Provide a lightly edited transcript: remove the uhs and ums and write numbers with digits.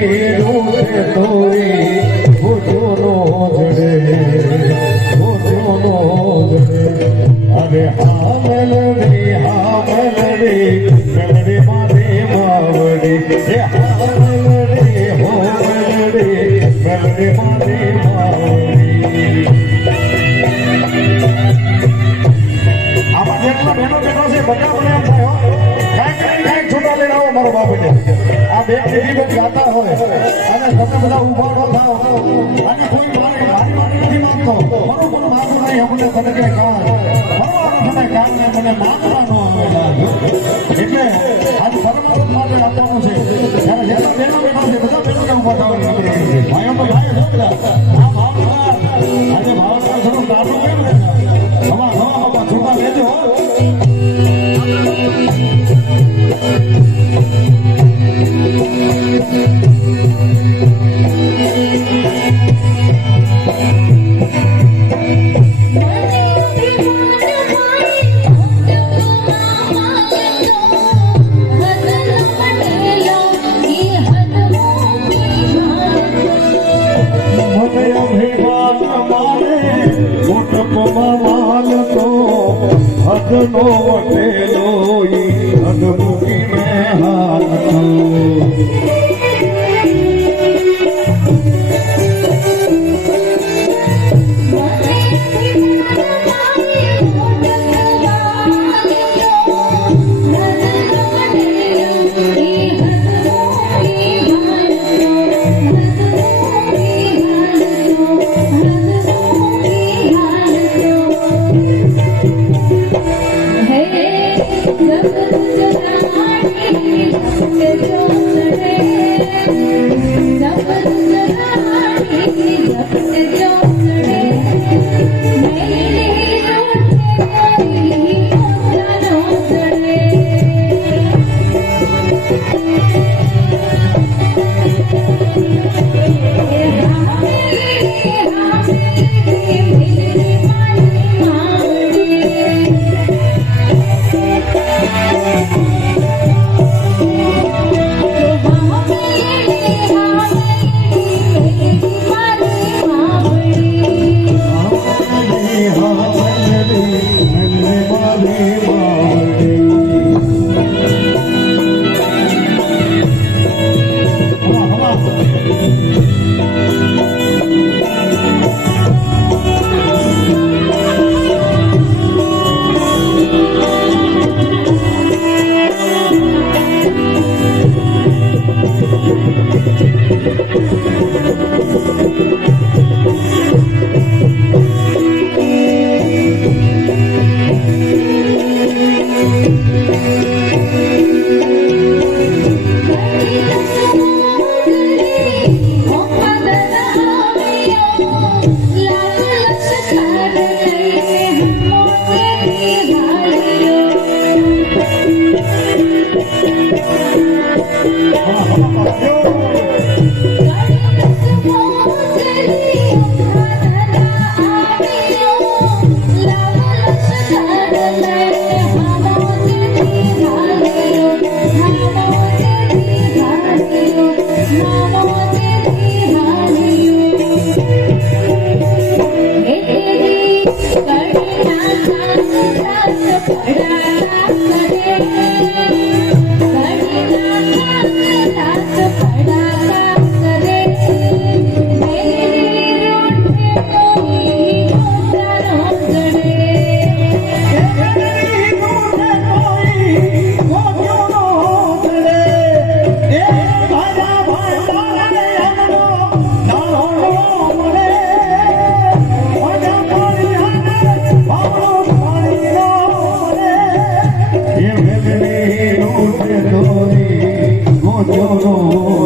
રૂપે તોરી ભૂજોનો જડે ભૂજોનો જડે અરે હા મેલડી મેલડી મારે માવડી હે હા મેલડી હો મેલડી મેલડી મારે માવડી આમાં જેટલા બહેનો બેઠો છે બધા મને એમ થાય કાંઈક છૂટા લઈને આવો મારો બાપ આ બે દીદી ગાતા હોય અને તમે બધા ઉભા ન થાવ અને કોઈ મારી મારી નથી માંગતો મારું માગું નહીં અમને તને કે કામ મને કામ ને મને માંગવા ન આવેલા એટલે આજ પરમાત્મા માટે આપવાનું છે ત્યારે જેટલા બહેનો બેઠા છે બધા બહેનોને ઉભા થવાની ભાઈઓ તો ભાઈ છે બધા આ ભાવના આજે ભાવના થોડું તારું કેમ હવા છૂટા લેજો હદનો વટેલો હદ મૂકીને હાથ Oh,